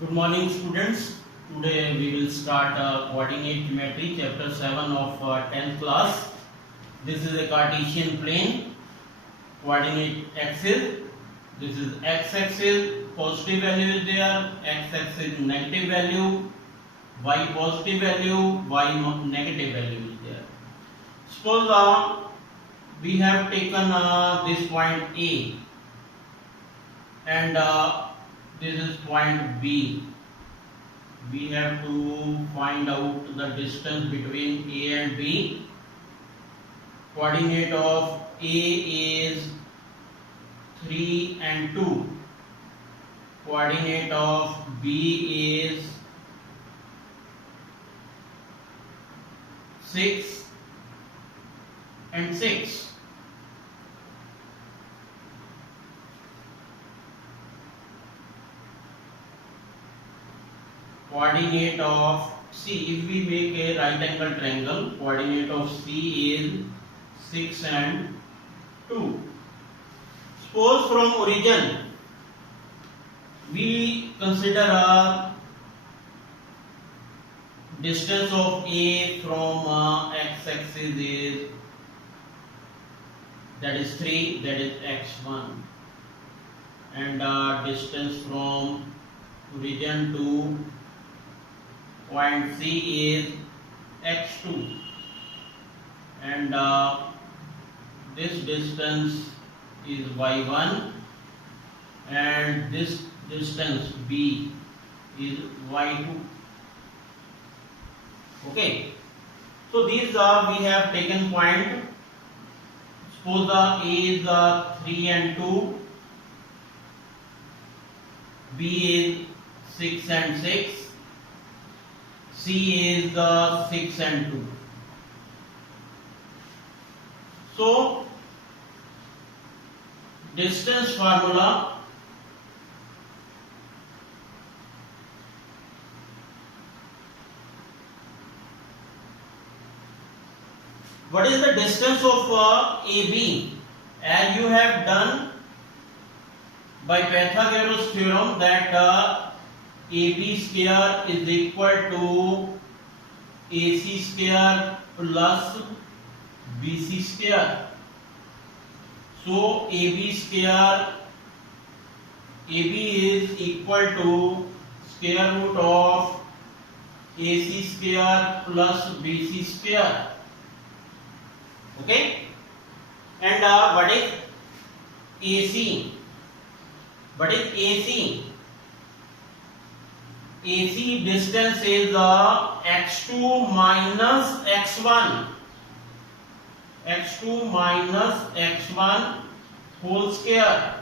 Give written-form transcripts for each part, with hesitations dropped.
Good morning, students. Today we will start coordinate geometry, chapter 7 of 10th class. This is a Cartesian plane, coordinate axis. This is x-axis, positive value is there, x-axis negative value, y positive value, y negative value is there. Suppose we have taken this point A and this is point B. We have to find out the distance between A and B. Coordinate of A is 3 and 2. Coordinate of B is 6 and 6. Coordinate of C, if we make a right angle triangle, coordinate of C is 6 and 2. Suppose from origin we consider a distance of A from x-axis is, that is 3, that is x1, and distance from origin to point C is x2, and this distance is y1, and this distance B is y2. Okay, so these are we have taken point. Suppose A is 3 and 2, B is 6 and 6, C is 6 and 2. So distance formula, what is the distance of AB? As you have done by Pythagoras theorem that AB square is equal to AC square plus BC square. So AB is equal to square root of AC square plus BC square. Okay, and what is AC? What is AC? AC distance is x2 minus x1. x2 minus x1 whole square.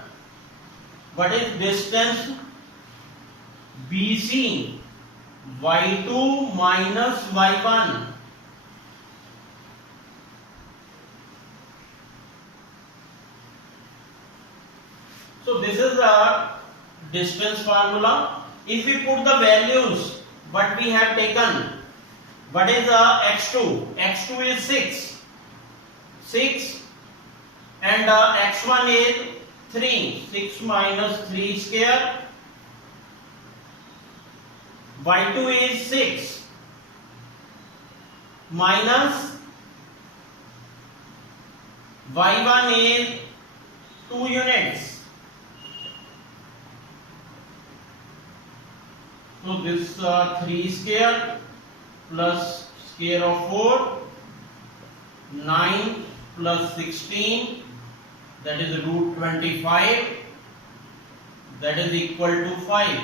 What is distance? BC, y2 minus y1. So this is the distance formula. If we put the values what we have taken, what is x2? x2 is 6, and x1 is 3. 6 minus 3 square. y2 is 6 minus y1 is 2 units. So this 3 square plus square of 4, 9 plus 16, that is root 25, that is equal to 5.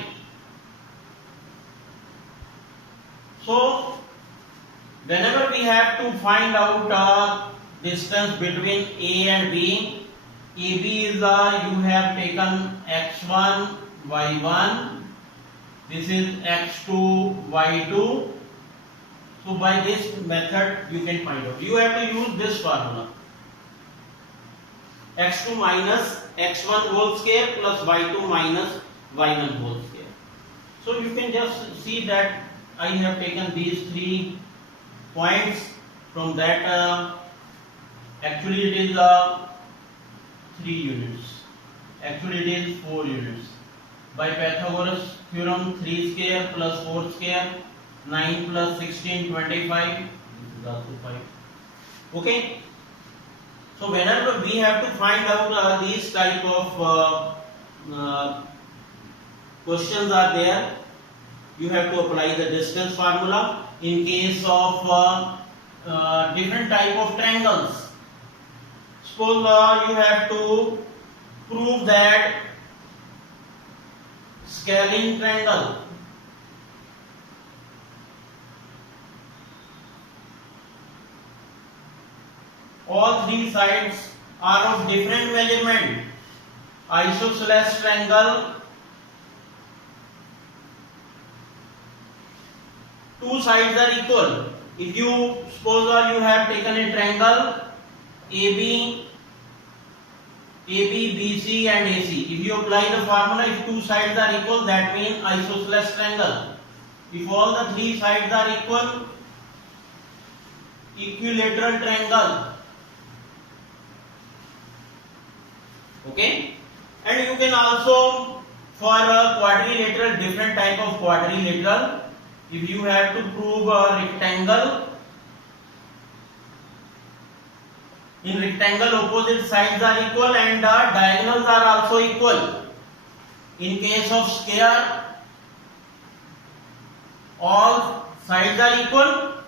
So whenever we have to find out distance between A and B, AB is you have taken x1, y1. This is x2, y2. So by this method you can find out. You have to use this formula. x2 minus x1 whole square plus y2 minus y1 whole square. So you can just see that I have taken these 3 points. From that actually it is 3 units. Actually it is 4 units. by Pythagoras theorem 3 square plus 4 square 9 plus 16 25. This is also 5. Okay, so whenever we have to find out these type of questions are there, you have to apply the distance formula in case of different type of triangles. Suppose you have to prove that scalene triangle, all three sides are of different measurement. Isosceles triangle, two sides are equal. If you suppose you have taken a triangle AB, BC and AC. If you apply the formula, if two sides are equal, that means isosceles triangle. If all the three sides are equal, equilateral triangle. Okay, and you can also, for a quadrilateral, different type of quadrilateral, if you have to prove a rectangle, in rectangle opposite sides are equal and the diagonals are also equal. In case of square, all sides are equal,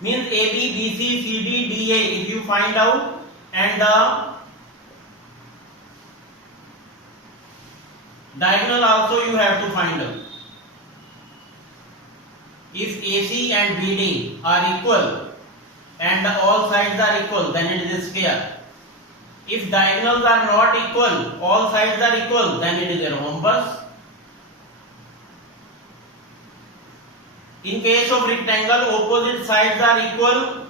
means AB, BC, CD, DA, if you find out, and the diagonal also you have to find out. If AC and BD are equal and all sides are equal, then it is a square. If diagonals are not equal, all sides are equal, then it is a rhombus. In case of rectangle, opposite sides are equal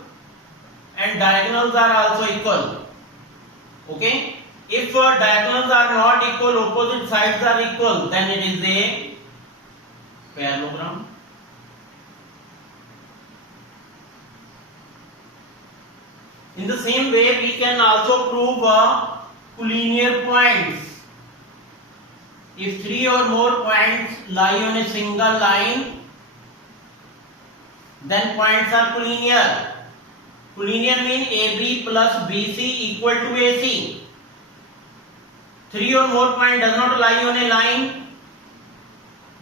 and diagonals are also equal. Okay? If diagonals are not equal, opposite sides are equal, then it is a parallelogram. In the same way, we can also prove collinear points. If three or more points lie on a single line, then points are collinear. Collinear means AB plus BC equal to AC. Three or more points does not lie on a line.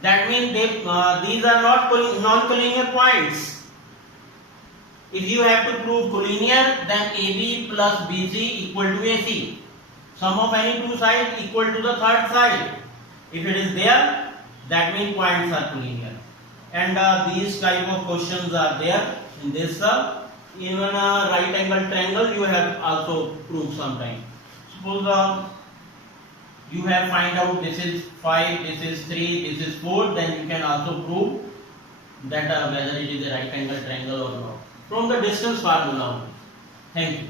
That means these are not non-collinear points. If you have to prove collinear, then AB plus BC equal to AC. Sum of any two sides equal to the third side. If it is there, that means points are collinear. And these type of questions are there in this. Even a right angle triangle you have also proved sometime. Suppose you have find out this is 5, this is 3, this is 4, then you can also prove that whether it is a right angle triangle or not from the distance formula. Thank you.